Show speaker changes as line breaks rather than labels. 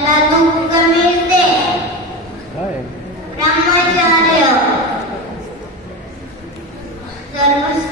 त्याला दुःख मिळते. ब्रह्मचार्य हो. सर्व